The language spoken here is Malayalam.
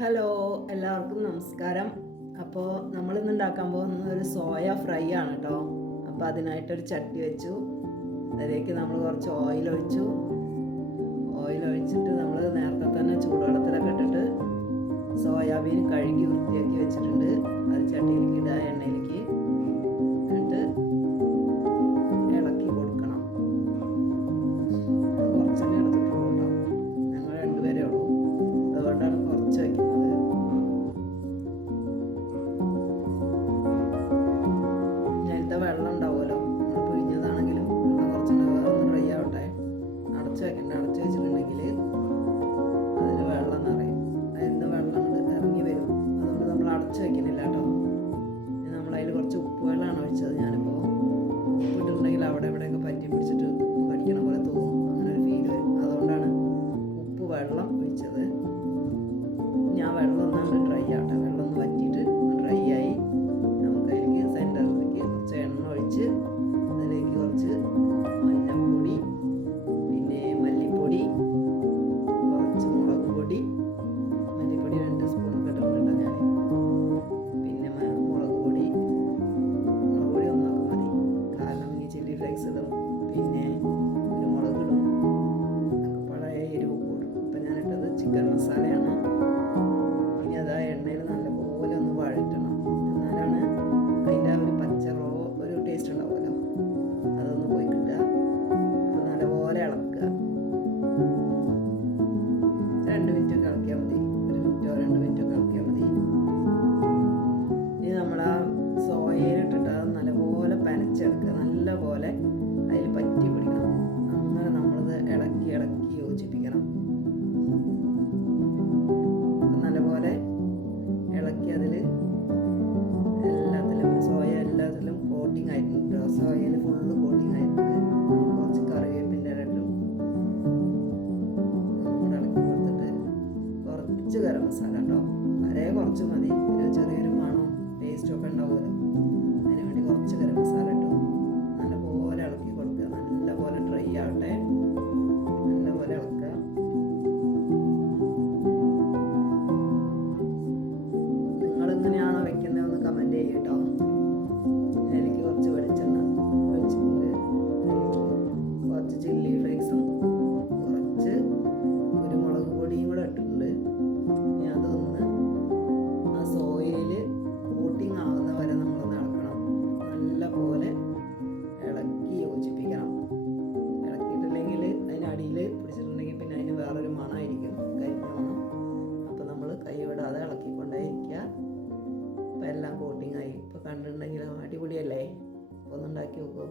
ഹലോ, എല്ലാവർക്കും നമസ്കാരം. അപ്പോൾ നമ്മളിന്ന് ഉണ്ടാക്കാൻ പോകുന്നത് ഒരു സോയ ഫ്രൈ ആണ് കേട്ടോ. അപ്പോൾ അതിനായിട്ടൊരു ചട്ടി വെച്ചു. അതിലേക്ക് നമ്മൾ കുറച്ച് ഓയിൽ ഒഴിച്ചിട്ട് നമ്മൾ നേരത്തെ തന്നെ ചൂടുവെള്ളത്തിലൊക്കെ ഇട്ടിട്ട് സോയാബീൻ കഴുകി വൃത്തിയാക്കി വെച്ചിട്ടുണ്ട്. അത് ചട്ടിയിലേക്ക് ഇടുക, എണ്ണയിലേക്ക് എന്നിട്ട് ഇളക്കി കൊടുക്കണം. കുറച്ച് തന്നെ എടുത്തിട്ടുള്ളൂ കേട്ടോ, ഞങ്ങൾ രണ്ടുപേരേ ഉള്ളൂ, അതുകൊണ്ടാണ് കുറച്ച് വയ്ക്കുന്നത്. നേരത്തെ വെള്ളം ഉണ്ടാവുമല്ലോ, നമ്മൾ പിഴിഞ്ഞതാണെങ്കിലും വെള്ളം കുറച്ചുണ്ടാവുക, ഒന്ന് ഡ്രൈ ആവട്ടെ. അടച്ച് വെക്കണ്ട, അടച്ച് വെച്ചിട്ടുണ്ടെങ്കിൽ അതിൽ വെള്ളം നിറയും, അതിൽ വെള്ളം ഇറങ്ങി വരും. അതുകൊണ്ട് നമ്മൾ അടച്ച് വെക്കുന്നില്ല കേട്ടോ. നമ്മളതിൽ കുറച്ച് ഉപ്പ് വെള്ളമാണ് ഒഴിച്ചത്. ഞാനിപ്പോൾ ഉപ്പിട്ടുണ്ടെങ്കിൽ അവിടെ ഇവിടെയൊക്കെ പറ്റി പിടിച്ചിട്ട് കടിക്കണ പോലെ തോന്നും, അങ്ങനെ ഒരു ഫീൽ വരും. അതുകൊണ്ടാണ് ഉപ്പ് വെള്ളം ഒഴിച്ചത്. ഞാൻ വെള്ളം ഒന്നാണ്ട് ഡ്രൈ ആവട്ടെ, വെള്ളം ഒന്ന് വറ്റിയിട്ട് ഡ്രൈ ആയി നമുക്ക് അതിലേക്ക് സെൻറ്ററിലേക്ക് കുറച്ച് എണ്ണ ഒഴിച്ച് അതിലേക്ക് കുറച്ച് മഞ്ഞൾപ്പൊടി, പിന്നെ മല്ലിപ്പൊടി, കുറച്ച് മുളക് പൊടി, മല്ലിപ്പൊടി 2 സ്പൂണൊക്കെ ഇട്ടിട്ടുണ്ട് ഞാൻ. പിന്നെ മുളക് പൊടി ഒന്നൊക്കെ മതി, കാരണം ഈ ചില്ലി ഫ്ലേക്സ് ഇടും, പിന്നെ കുരുമുളക് ഇടും, ഒക്കെ പഴയ എരിവ് കൂടും. ഇപ്പം ഞാനിട്ടത് ചിക്കൻ മസാലയാണ്. ഇനി അത് ആ എണ്ണയിൽ നല്ലപോലെ ഒന്ന് വഴറ്റണം, എന്നാലാണ് അതിൻ്റെ ആ ഒരു ഒരു ടേസ്റ്റ് ഉണ്ടാവുമല്ലോ, അതൊന്ന് പോയി കിട്ടുക. അപ്പോൾ നല്ലപോലെ ഇളക്കുക. 2 മിനിറ്റൊക്കെ ഇളക്കിയാൽ മതി, 1 മിനിറ്റോ 2 മിനിറ്റൊക്കെ ഇളക്കിയാൽ മതി. ഇനി നമ്മൾ ആ സോയയിലിട്ടിട്ട് അത് നല്ലപോലെ പനച്ചെടുക്കുക, നല്ലപോലെ അതിൽ പറ്റി പിടിക്കണം. അങ്ങനെ നമ്മളത് ഇളക്കി യോജിപ്പിക്കണം. നല്ലപോലെ ഇളക്കി അതിൽ എല്ലാത്തിലും കോട്ടിങ് ആയിട്ടുണ്ട്. സോയയിൽ ഫുള്ള് കോട്ടിങ് ആയിട്ടുണ്ട്. കുറച്ച് കറിവേപ്പിൻ്റെ ഇലട്ടും കൂടെ ഇളക്കി കൊടുത്തിട്ട് കുറച്ച് ഗരം മസാല കേട്ടോ, വളരെ കുറച്ച് മതി, ഒരു ചെറിയൊരു മണവും ടേസ്റ്റും ഒക്കെ ഉണ്ടാവുമല്ലോ, അതിന് വേണ്ടി കുറച്ച് ഗരം മസാല ഇട്ടു. നല്ലപോലെ ഇളക്കി കൊടുക്കുക, നല്ലപോലെ ഡ്രൈ ആവട്ടെ, നല്ലപോലെ ഇളക്കുക. നിങ്ങളെങ്ങനെയാണോ വെക്കുന്നത് ഒന്ന് കമൻറ്റ് ചെയ്യും കേട്ടോ. എനിക്ക് കുറച്ച് വെളിച്ചെണ്ണ ഒഴിച്ചിട്ടുണ്ട്, കുറച്ച് ചില്ലി ഫ്ലേക്സും കുറച്ച് കുരുമുളക് പൊടിയും കൂടെ ഇട്ടിട്ടുണ്ട്. ഇനി അതൊന്ന് ആ സോയയിൽ കോട്ടിങ് ആവുന്ന വരെ നമ്മളൊന്ന് ഇളക്കണം, നല്ലപോലെ ഇളക്കി യോജിപ്പിക്കണം. ഇളക്കിയിട്ടില്ലെങ്കിൽ അതിനടിയിൽ പിടിച്ചിട്ടുണ്ടെങ്കിൽ പിന്നെ അതിന് വേറൊരു മണമായിരിക്കും, കരിഞ്ഞ മണം. അപ്പോൾ നമ്മൾ കൈ വിടാതെ ഇളക്കിക്കൊണ്ടേയിരിക്കുക. അപ്പോൾ എല്ലാം കോട്ടിങ് ആയി. ഇപ്പോൾ കണ്ടിട്ടുണ്ടെങ്കിൽ അടിപൊളിയല്ലേ? അപ്പോൾ ഒന്ന് ഉണ്ടാക്കി നോക്കൂ.